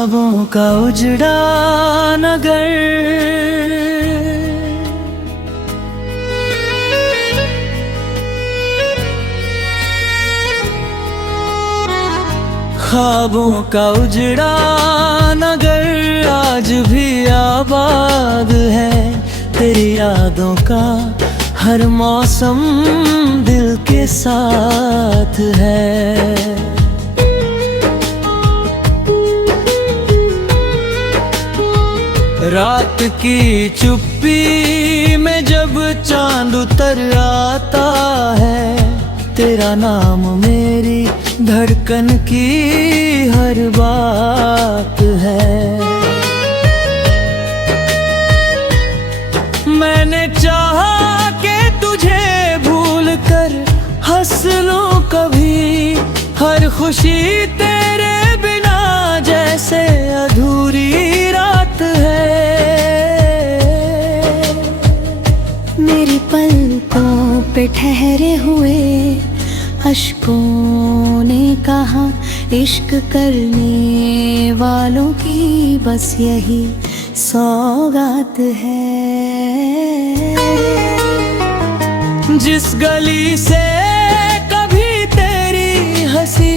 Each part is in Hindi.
ख्वाबों का उजड़ा नगर, ख्वाबों का उजड़ा नगर आज भी आबाद है। तेरी यादों का हर मौसम दिल के साथ है। रात की चुप्पी में जब चांद उतर आता है, तेरा नाम मेरी धड़कन की हर बात है। मैंने चाहा कि तुझे भूल कर हंस लूं कभी, हर खुशी तेरे बिना जैसे अधूरी रात है। मेरी पलकों पे ठहरे हुए अश्कों ने कहा, इश्क करने वालों की बस यही सौगात है। जिस गली से कभी तेरी हंसी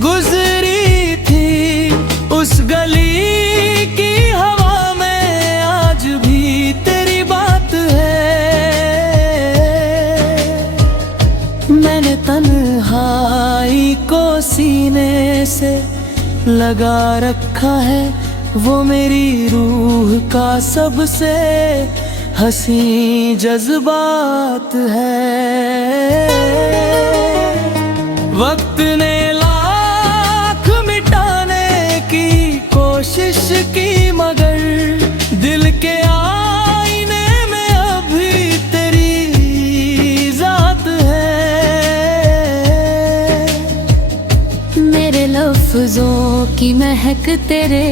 गुजरी थी, उस गली की हवा में आज भी तेरी बात है। मैंने तन्हाई को सीने से लगा रखा है, वो मेरी रूह का सबसे हंसी जज्बात है। वक्त ने लाख मिटाने की कोशिश की, मगर दिल के आईने में अभी तेरी जात है। मेरे लफ्जों की महक तेरे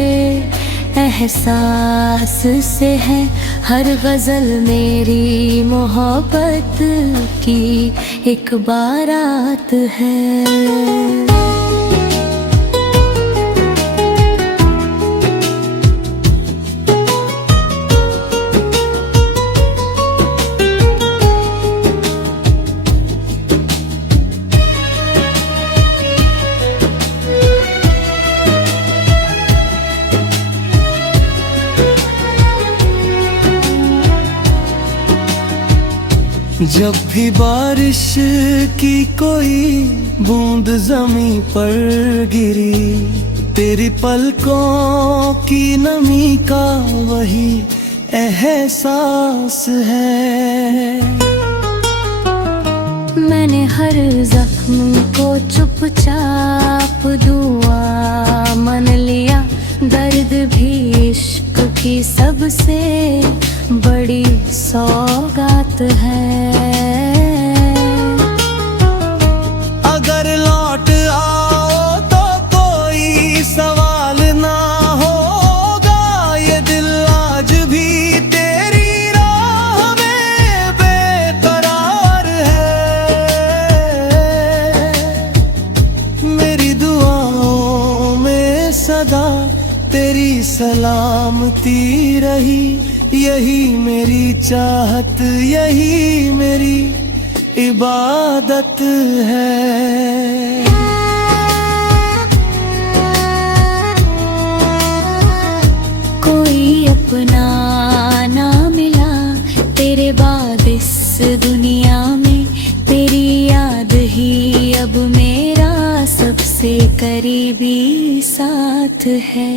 एहसास से है, हर गजल मेरी मोहब्बत की एक बारात है। जब भी बारिश की कोई बूंद जमीन पर गिरी, तेरी पलकों की नमी का वही एहसास है। मैंने हर जख्म को चुपचाप दुआ मन लिया, दर्द भी इश्क की सबसे बड़ी सौगात है। अगर लौट आओ तो कोई सवाल ना होगा, ये दिल आज भी तेरी राह में बेकरार है। मेरी दुआओं में सदा तेरी सलामती रही, यही मेरी चाहत, यही मेरी इबादत है। कोई अपना ना मिला तेरे बाद इस दुनिया में, तेरी याद ही अब मेरा सबसे करीबी साथ है।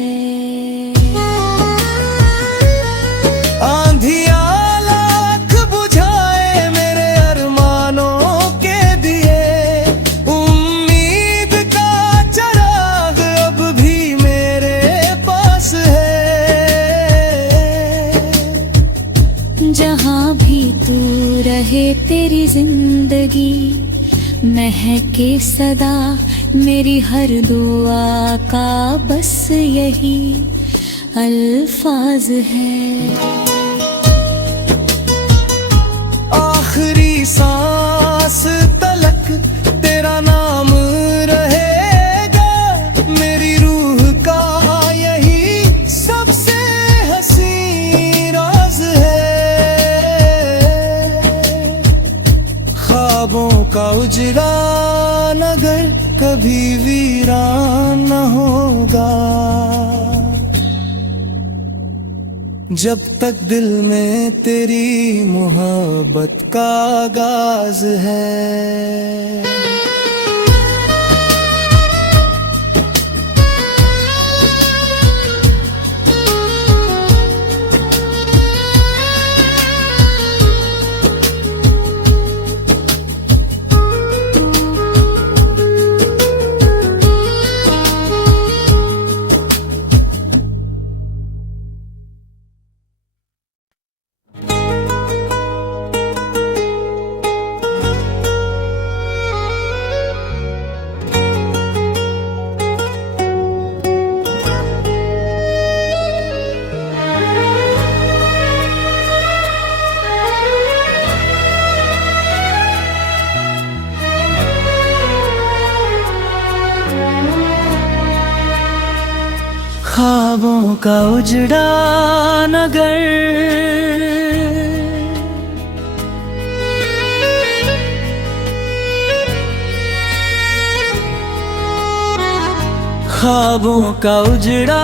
आंधिया लाख बुझाए मेरे अरमानों के दिए, उम्मीद का चराग अब भी मेरे पास है। जहाँ भी तू रहे तेरी जिंदगी महके सदा, मेरी हर दुआ का बस यही अल्फाज है। आखिरी सांस तलक तेरा नाम रहेगा, मेरी रूह का यही उजड़ा नगर कभी वीरान न होगा। जब तक दिल में तेरी मोहब्बत का आगाज है। ख्वाबों का उजड़ा नगर, ख्वाबों का उजड़ा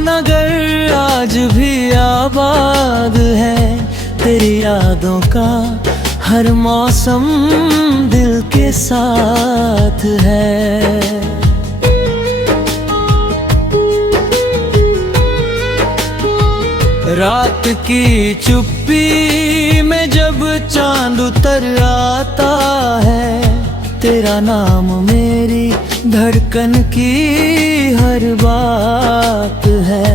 नगर आज भी आबाद है। तेरी यादों का हर मौसम दिल के साथ है। रात की चुप्पी में जब चांद उतर आता है, तेरा नाम मेरी धड़कन की हर बात है।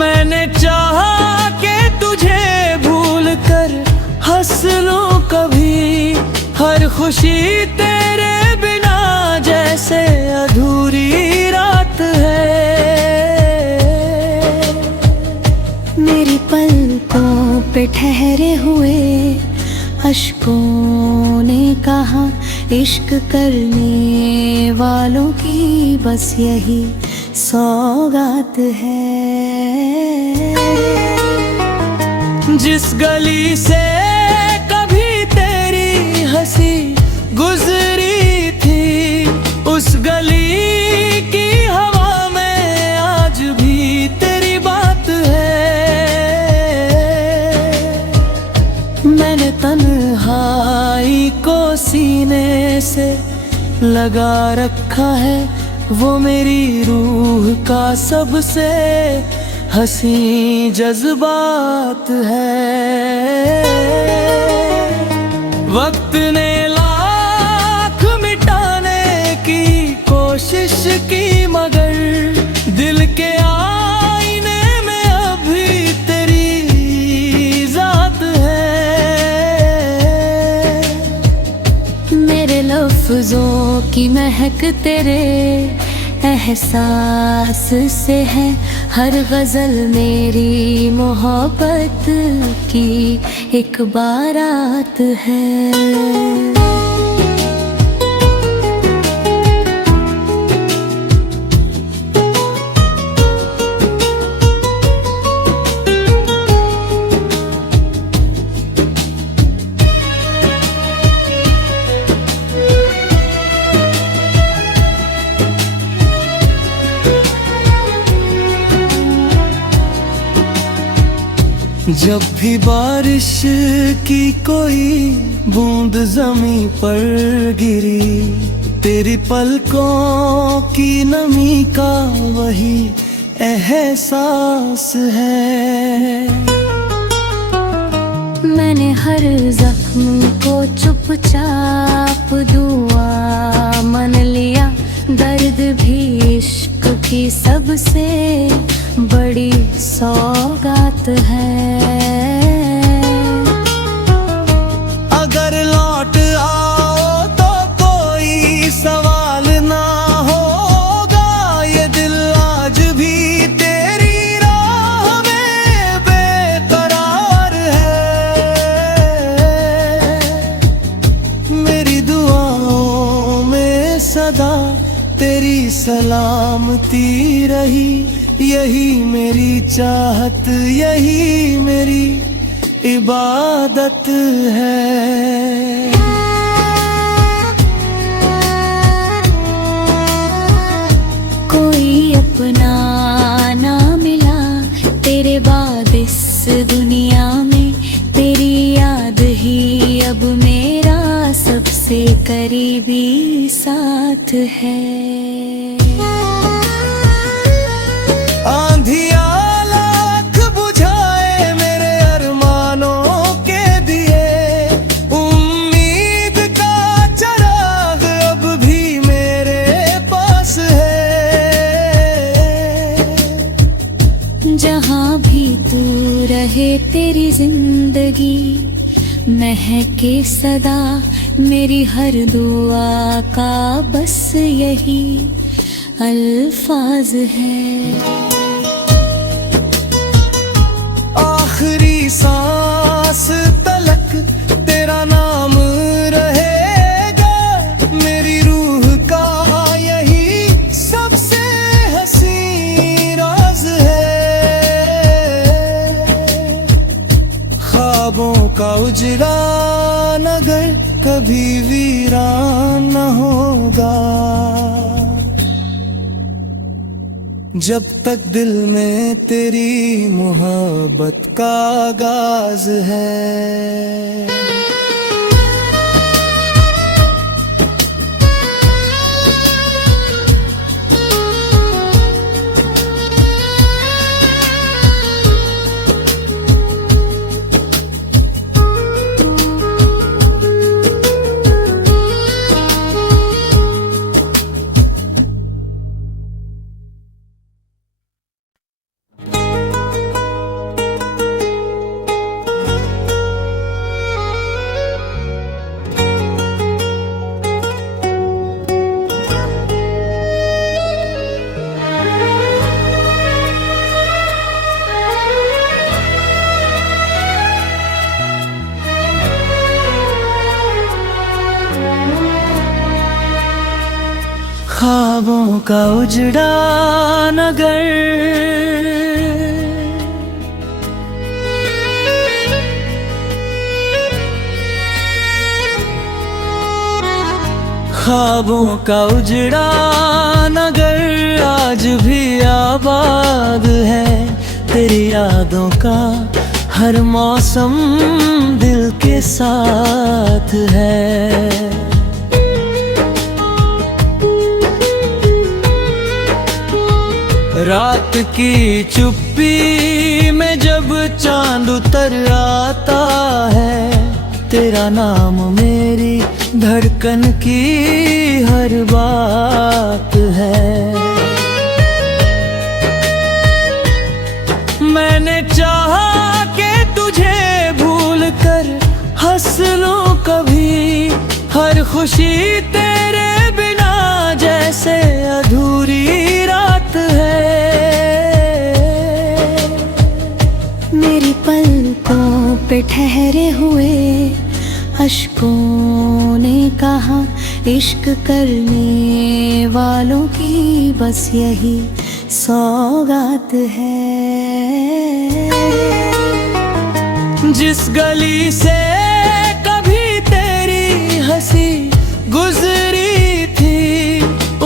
मैंने चाहा कि तुझे भूल कर हंस लूं कभी, हर खुशी तेरे बिना जैसे अधूरी रात है। मेरी पलकों पे ठहरे हुए अश्कों ने कहा, इश्क करने वालों की बस यही सौगात है। जिस गली से कभी तेरी हंसी गुजरी थी, उस गली की हवा में आज भी तेरी बात है। मैंने तन्हाई को सीने से लगा रखा है, वो मेरी रूह का सबसे हंसी जज्बात है। वक्त ने लाख मिटाने की कोशिश की, मगर दिल के आईने में अभी तेरी जात है। मेरे लफ्जों की महक तेरे एहसास से है, हर गजल मेरी मोहब्बत की एक बारात है। जब भी बारिश की कोई बूंद जमीन पर गिरी, तेरी पलकों की नमी का वही एहसास है। मैंने हर जख्म को चुपचाप दुआ मन लिया, दर्द भी इश्क की सबसे बड़ी सौगात है। अगर लौट आओ तो कोई सवाल ना होगा, ये दिल आज भी तेरी राह में बेकरार है। मेरी दुआओं में सदा तेरी सलामती रही, यही मेरी चाहत, यही मेरी इबादत है। कोई अपना ना मिला तेरे बाद इस दुनिया में, तेरी याद ही अब मेरा सबसे करीबी साथ है। आंधिया लाख बुझाए मेरे अरमानों के दिए, उम्मीद का चराग अब भी मेरे पास है। जहाँ भी तू रहे तेरी जिंदगी महके सदा, मेरी हर दुआ का बस यही अल्फाज है। आखिरी सांस तलक तेरा नाम रहेगा, मेरी रूह का यही सबसे हसीन राज है। ख्वाबों का उजड़ा नगर कभी वीरान न होगा, जब तक दिल में तेरी मोहब्बत का आगाज है। ख्वाबों का उजड़ा नगर ख्वाबों का उजड़ा नगर आज भी आबाद है। तेरी यादों का हर मौसम दिल के साथ है। रात की चुप्पी में जब चांद उतर आता है, तेरा नाम मेरी धड़कन की हर बात है। मैंने चाहा कि तुझे भूल कर हंस लूं कभी, हर खुशी तेरे बिना जैसे अधूरी रात है। मेरी पलकों पे ठहरे हुए अश्कों ने कहा, इश्क करने वालों की बस यही सौगात है। जिस गली से कभी तेरी हंसी गुजरी थी,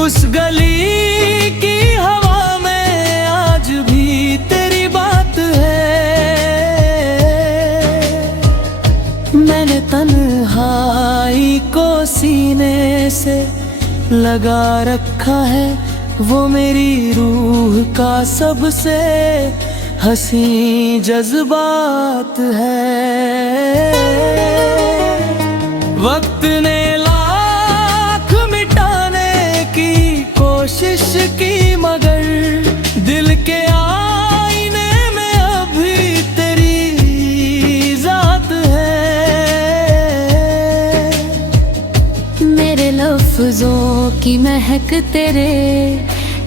उस गली की हवा में आज भी तेरी बात है। मैंने तन्हाई को सीने से लगा रखा है, वो मेरी रूह का सबसे हसी जज्बात है। वक्त ने लाख मिटाने की कोशिश की, मगर दिल के आईने में अभी तेरी जात है। मेरे लफ्जों की महक तेरे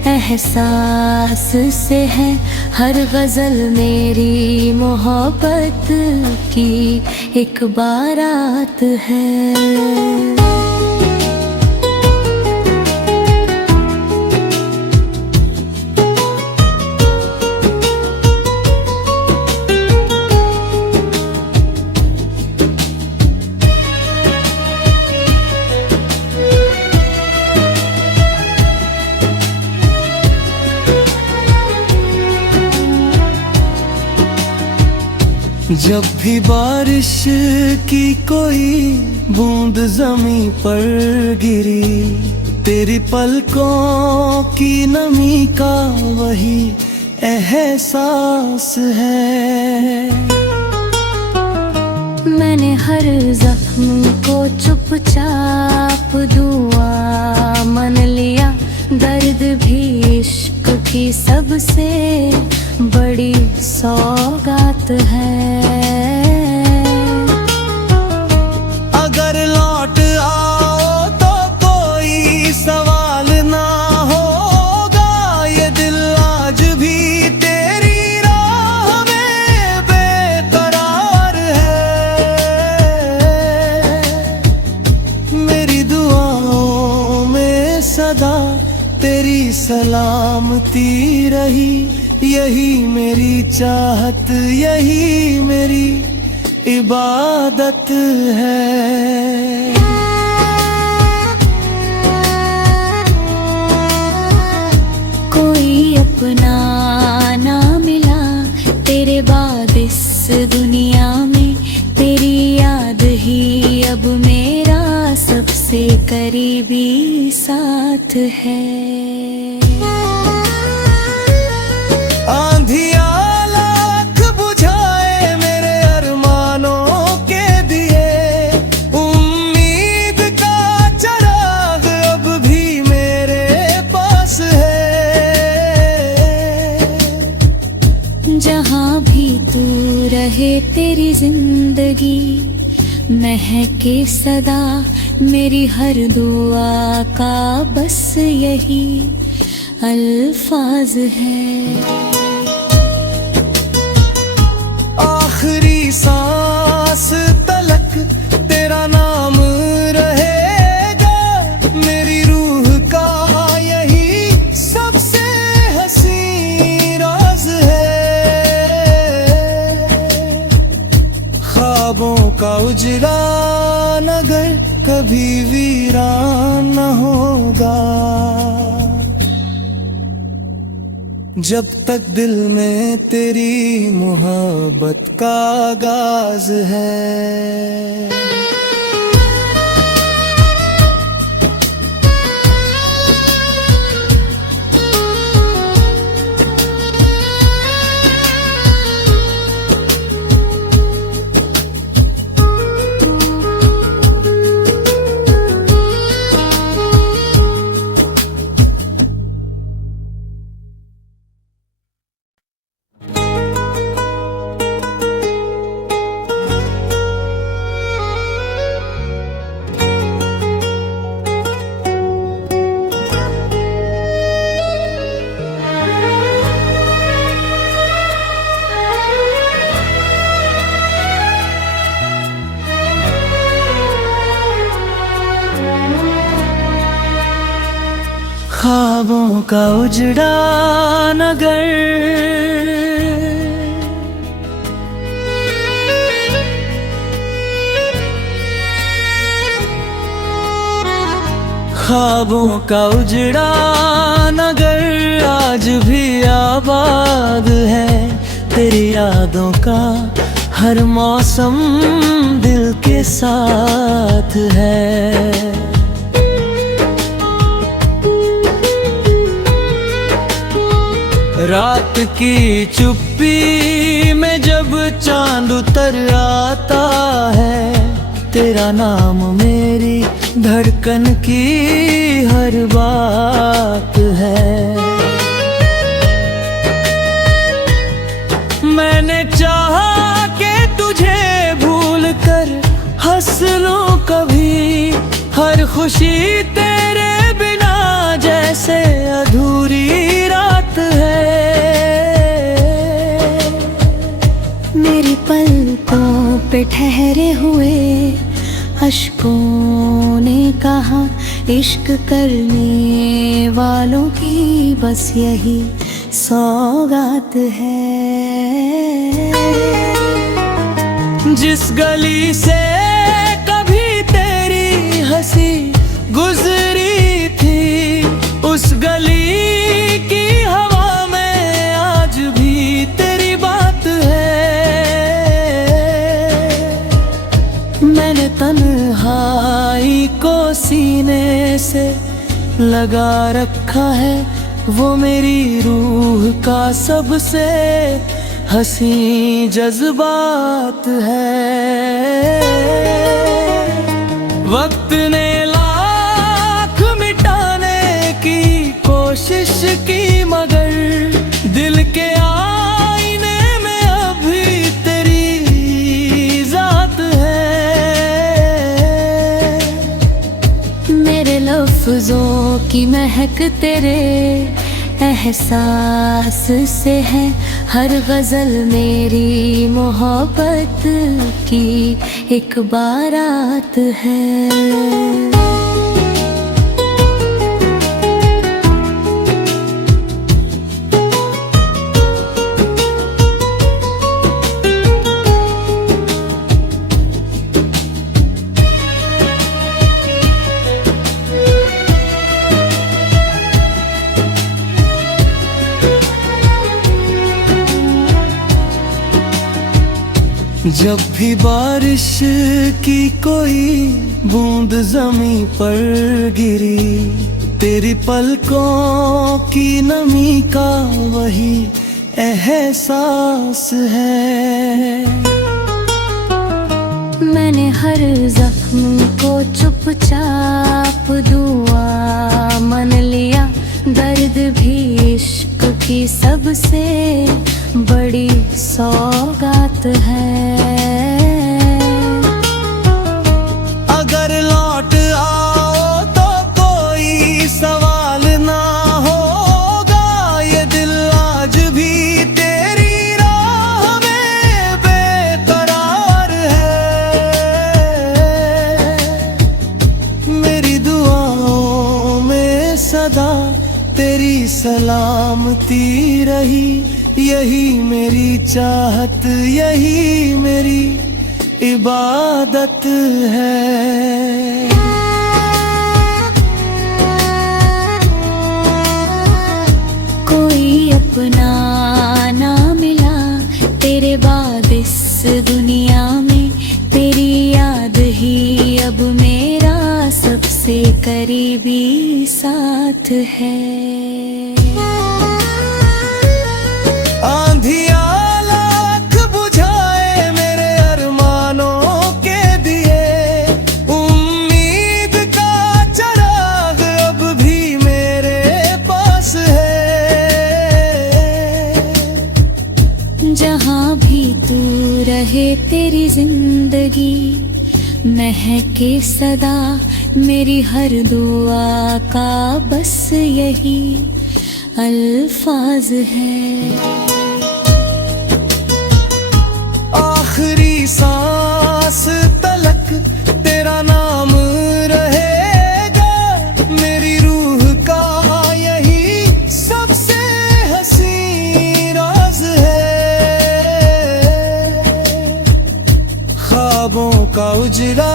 एहसास से है, हर गजल मेरी मोहब्बत की एक बारात है। जब भी बारिश की कोई बूंद जमीन पर गिरी, तेरी पलकों की नमी का वही एहसास है। मैंने हर जख्म को चुपचाप दुआ मन लिया, दर्द भी इश्क की सबसे बड़ी सौगात है। अगर लौट आओ तो कोई सवाल ना होगा, ये दिल आज भी तेरी राह में बेकरार है। मेरी दुआओं में सदा तेरी सलामती रही, यही मेरी चाहत, यही मेरी इबादत है। कोई अपना ना मिला तेरे बाद इस दुनिया में, तेरी याद ही अब मेरा सबसे करीबी साथ है। आंधिया लाख बुझाए मेरे अरमानों के दिए, उम्मीद का चराग अब भी मेरे पास है। जहाँ भी तू रहे तेरी जिंदगी महके सदा, मेरी हर दुआ का बस यही अल्फाज है। आखिरी सांस तलक तेरा नाम रहेगा, मेरी रूह का यही सबसे हसीन राज है। ख्वाबों का उजड़ा नगर कभी वीरान न होगा, जब तक दिल में तेरी मोहब्बत का आगाज है। ख्वाबों का उजड़ा नगर ख्वाबों का उजड़ा नगर आज भी आबाद है, तेरी यादों का हर मौसम दिल के साथ है। रात की चुप्पी में जब चांद उतर आता है, तेरा नाम मेरी धड़कन की हर बात है। मैंने चाहा कि तुझे भूल कर हंस लूं कभी, हर खुशी तेरे बिना जैसे अधूरी रात है। मेरी पलकों पे ठहरे हुए अश्कों ने कहा, इश्क करने वालों की बस यही सौगात है। जिस गली से कभी तेरी हंसी गुजरी थी, उस गली की हवा में आज भी तेरी बात है। लगा रखा है वो मेरी रूह का सबसे हसी जज्बात है। वक्त ने लाख मिटाने की कोशिश की मगर दिल के आईने में अभी तेरी जात है। मेरे लफ्जों की महक तेरे एहसास से है, हर गजल मेरी मोहब्बत की एक बारात है। जब भी बारिश की कोई बूंद जमीन पर गिरी, तेरी पलकों की नमी का वही एहसास है। मैंने हर जख्म को चुपचाप दुआ मन लिया, दर्द भी इश्क की सबसे बड़ी सौगात है। अगर लौट आओ तो कोई सवाल ना होगा, ये दिल आज भी तेरी राह में बेकरार है। मेरी दुआओं में सदा तेरी सलामती रही, यही मेरी चाहत, यही मेरी इबादत है। कोई अपना ना मिला तेरे बाद इस दुनिया में, तेरी याद ही अब मेरा सबसे करीबी साथ है। आंधिया लाख बुझाए मेरे अरमानों के दिए, उम्मीद का चराग अब भी मेरे पास है। जहाँ भी तू रहे तेरी जिंदगी महके सदा, मेरी हर दुआ का बस यही अल्फाज है। आखिरी सांस तलक तेरा नाम रहेगा, मेरी रूह का यही सबसे हसी राज है। ख्वाबों का उजड़ा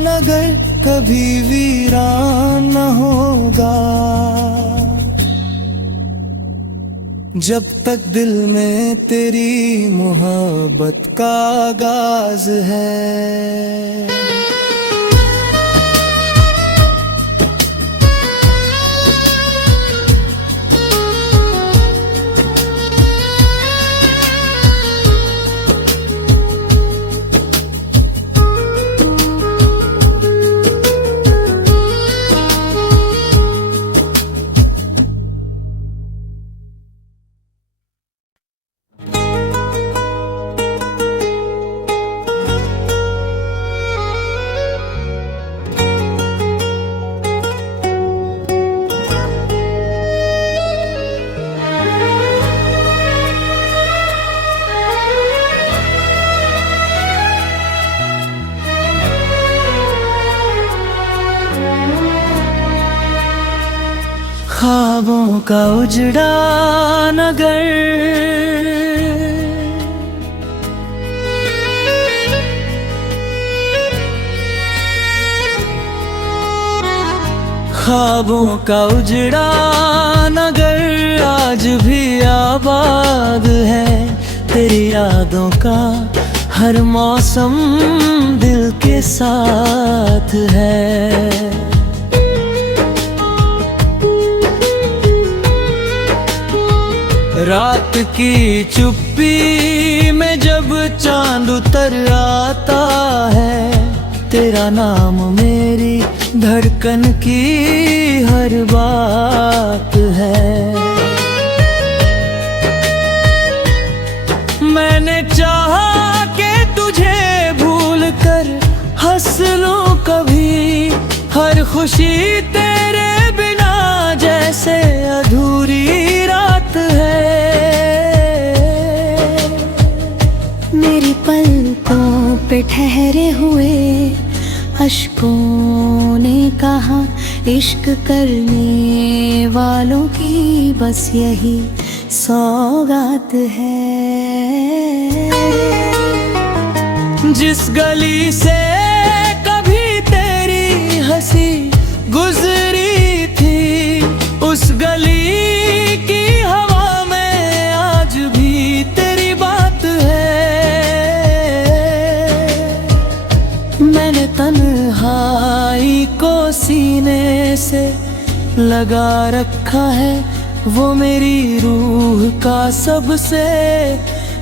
नगर कभी वीरान न होगा, जब तक दिल में तेरी मोहब्बत का आगाज है। ख्वाबों का उजड़ा नगर ख्वाबों का उजड़ा नगर आज भी आबाद है। तेरी यादों का हर मौसम दिल के साथ है। रात की चुप्पी में जब चांद उतर आता है, तेरा नाम मेरी धड़कन की हर बात है। मैंने चाहा कि तुझे भूल कर हंस लूं कभी, हर खुशी तेरे बिना जैसे अधूरी रात है। मेरी पलकों पे ठहरे हुए अश्कों ने कहा, इश्क करने वालों की बस यही सौगात है। जिस गली से कभी तेरी हंसी गुजरी थी, उस गली की हवा में आज भी तेरी बात है। मैंने तन्हाई को सीने से लगा रखा है, वो मेरी रूह का सबसे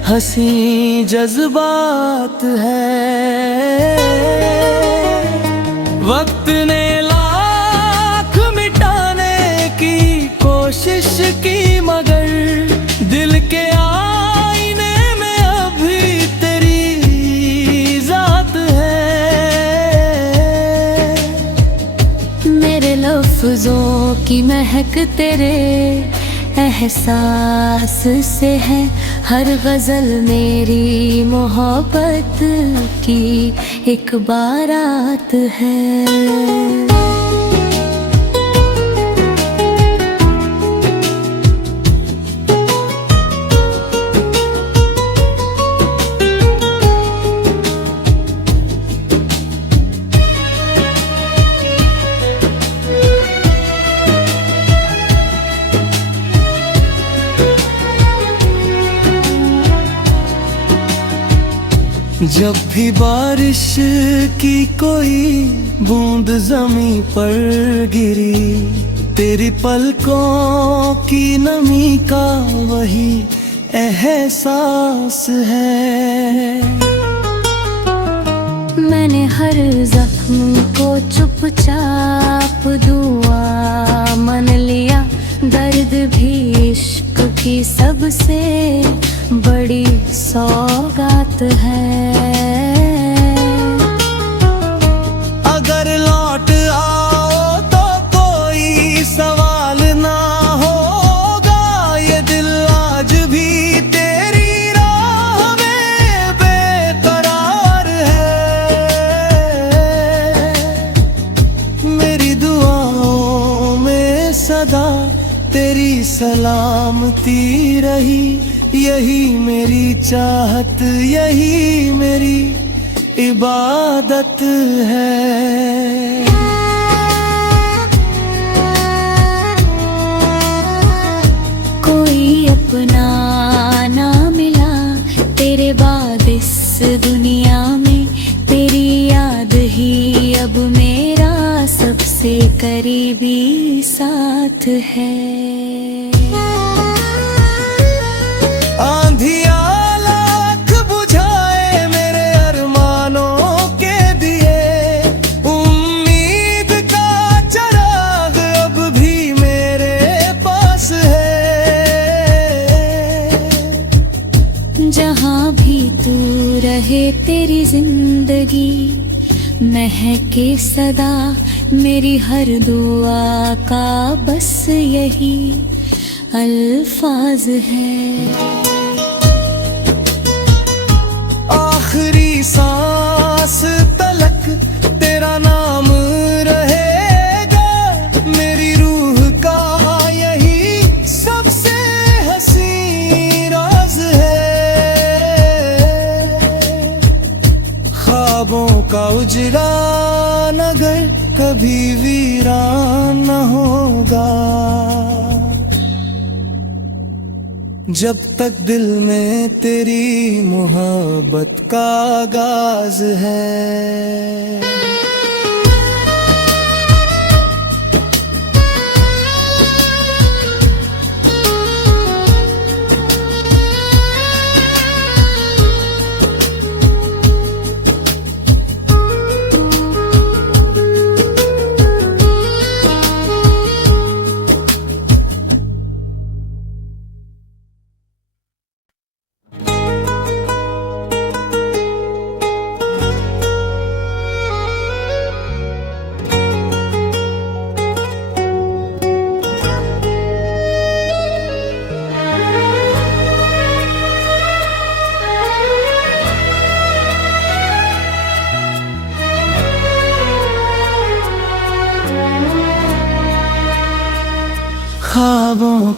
हंसी जज्बात है। वक्त ने लाख मिटाने की कोशिश की, मगर दिल के आईने में अभी तेरी जात है। मेरे लफ्जों की महक तेरे एहसास से है, हर गजल मेरी मोहब्बत की एक बारात है। जब भी बारिश की कोई बूंद जमी पर गिरी, तेरी पलकों की नमी का वही एहसास है। मैंने हर जख्म को चुपचाप दुआ मन लिया, दर्द भी इश्क की सबसे बड़ी सौगात है। अगर लौट आओ तो कोई सवाल ना होगा, ये दिल आज भी तेरी राह में बेकरार है। मेरी दुआओं में सदा तेरी सलामती रही, यही मेरी चाहत, यही मेरी इबादत है। कोई अपना ना मिला तेरे बाद इस दुनिया में, तेरी याद ही अब मेरा सबसे करीबी साथ है। आंधिया लाख बुझाए मेरे अरमानों के दिए, उम्मीद का चराग अब भी मेरे पास है। जहाँ भी तू रहे तेरी जिंदगी महके सदा, मेरी हर दुआ का बस यही अल्फाज है। आखिरी सांस तलक तेरा नाम रहेगा, मेरी रूह का यही सबसे हसी राज है। ख्वाबों का उजड़ा नगर कभी वीरान न होगा, जब तक दिल में तेरी मोहब्बत का आगाज है।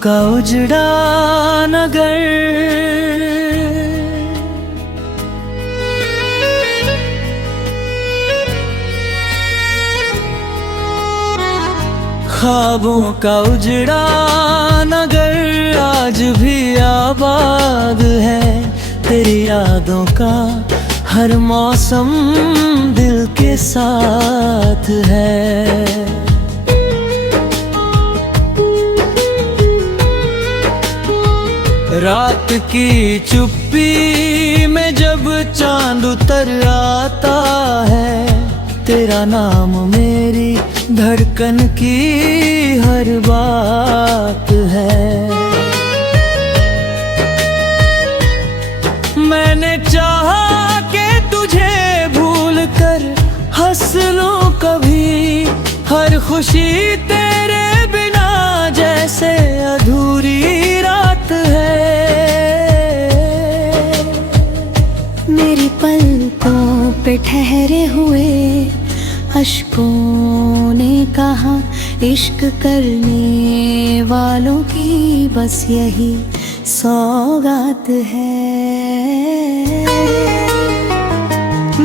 का उजड़ा नगर, ख्वाबों का उजड़ा नगर आज भी आबाद है। तेरी यादों का हर मौसम दिल के साथ है। रात की चुप्पी में जब चांद उतर आता है, तेरा नाम मेरी धड़कन की हर बात है। मैंने चाहा कि तुझे भूल कर हंस लूं कभी, हर खुशी तेरे बिना जैसे अधूरी रात है। मेरी पलकों पे ठहरे हुए अश्कों ने कहा, इश्क करने वालों की बस यही सौगात है।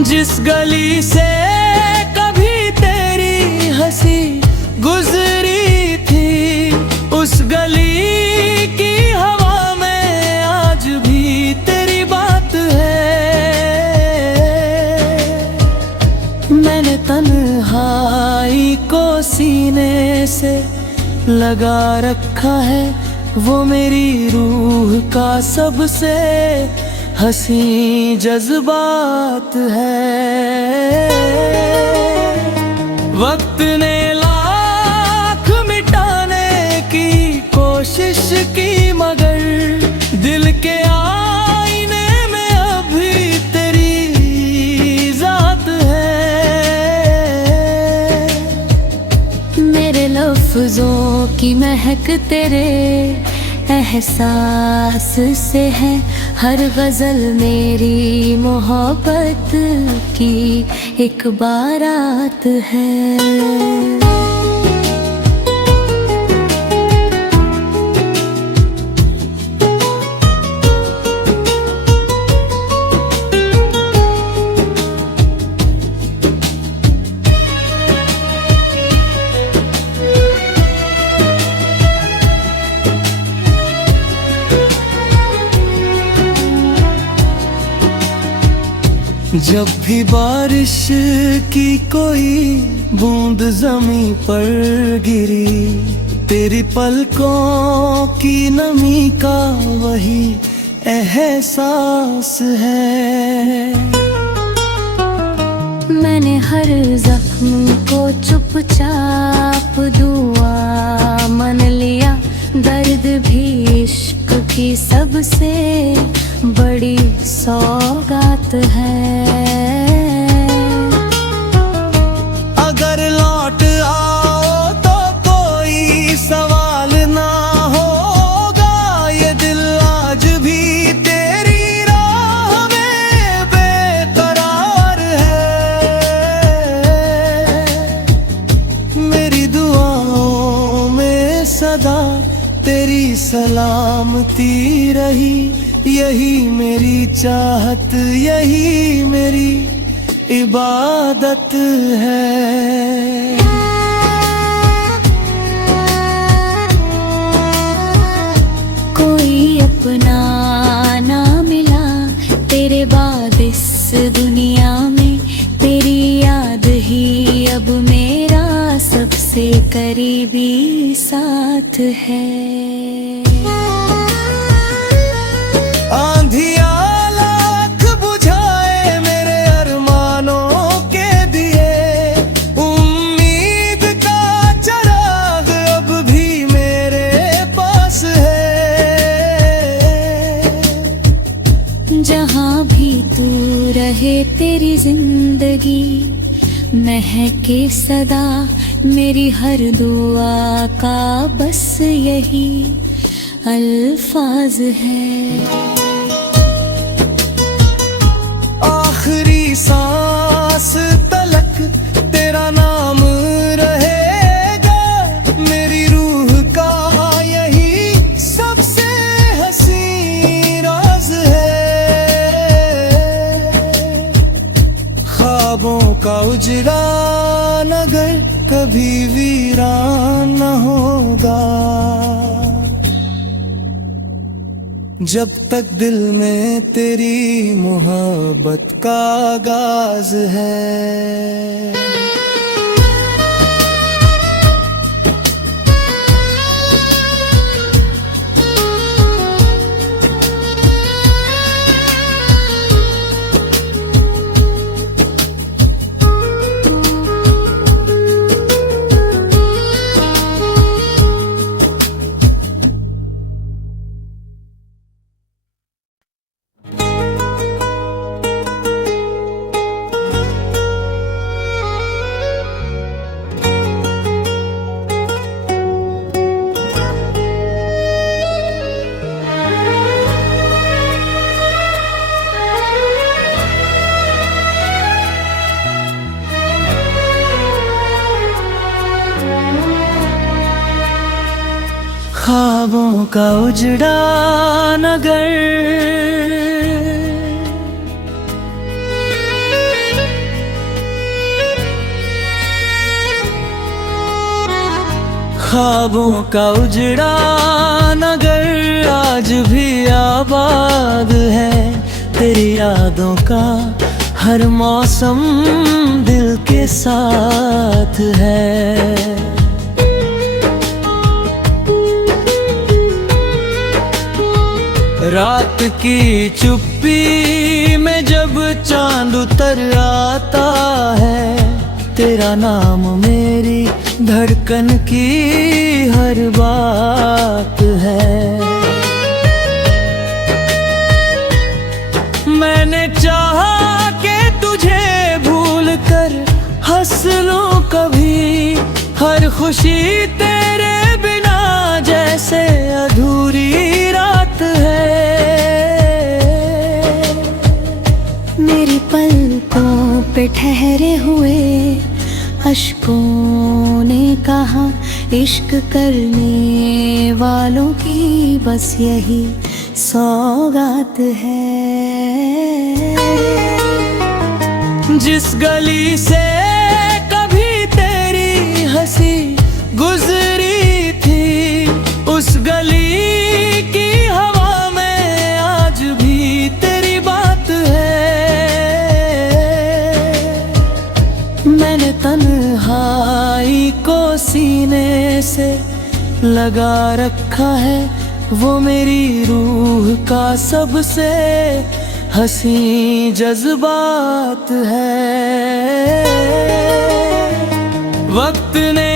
जिस गली से कभी तेरी हंसी गुजरी थी, उस गली की हवा में आज भी तेरी बात है। मैंने तन्हाई को सीने से लगा रखा है, वो मेरी रूह का सबसे हंसी जज्बात है। वक्त ने लाख मिटाने की कोशिश की, मगर दिल के आईने में अभी तेरी जात है। मेरे लफ्जों की महक तेरे एहसास से है, हर गजल मेरी मोहब्बत की एक बारात है। जब भी बारिश की कोई बूंद जमीन पर गिरी, तेरी पलकों की नमी का वही एहसास है। मैंने हर जख्म को चुपचाप दुआ मन लिया, दर्द भी इश्क की सबसे बड़ी सौगात है। अगर लौट आओ तो कोई सवाल ना होगा, ये दिल आज भी तेरी राह में बेकरार है। मेरी दुआओं में सदा तेरी सलामती रही, यही मेरी चाहत, यही मेरी इबादत है। कोई अपना ना मिला तेरे बाद इस दुनिया में, तेरी याद ही अब मेरा सबसे करीबी साथ है। आंधिया लाख बुझाए मेरे अरमानों के दिए, उम्मीद का चराग अब भी मेरे पास है। जहाँ भी तू रहे तेरी जिंदगी महके सदा, मेरी हर दुआ का बस यही अल्फाज है। आखिरी सांस तलक तेरा नाम कभी वीरान न होगा। जब तक दिल में तेरी मोहब्बत का आगाज है। ख्वाबों का उजड़ा नगर, ख्वाबों का उजड़ा नगर आज भी आबाद है। तेरी यादों का हर मौसम दिल के साथ है। रात की चुप्पी में जब चांद उतर आता है, तेरा नाम मेरी धड़कन की हर बात है। मैंने चाहा कि तुझे भूल कर हंस लूं कभी, हर खुशी तेरे बिना जैसे अधूरी रात है। मेरी पलकों पे ठहरे हुए अश्कों ने कहा, इश्क करने वालों की बस यही सौगात है। जिस गली से कभी तेरी हंसी गुजरी थी, उस गली की हवा में आज भी तेरी बात है। मैंने तन्हाई को सीने से लगा रखा है, वो मेरी रूह का सबसे हंसी जज्बात है। वक्त ने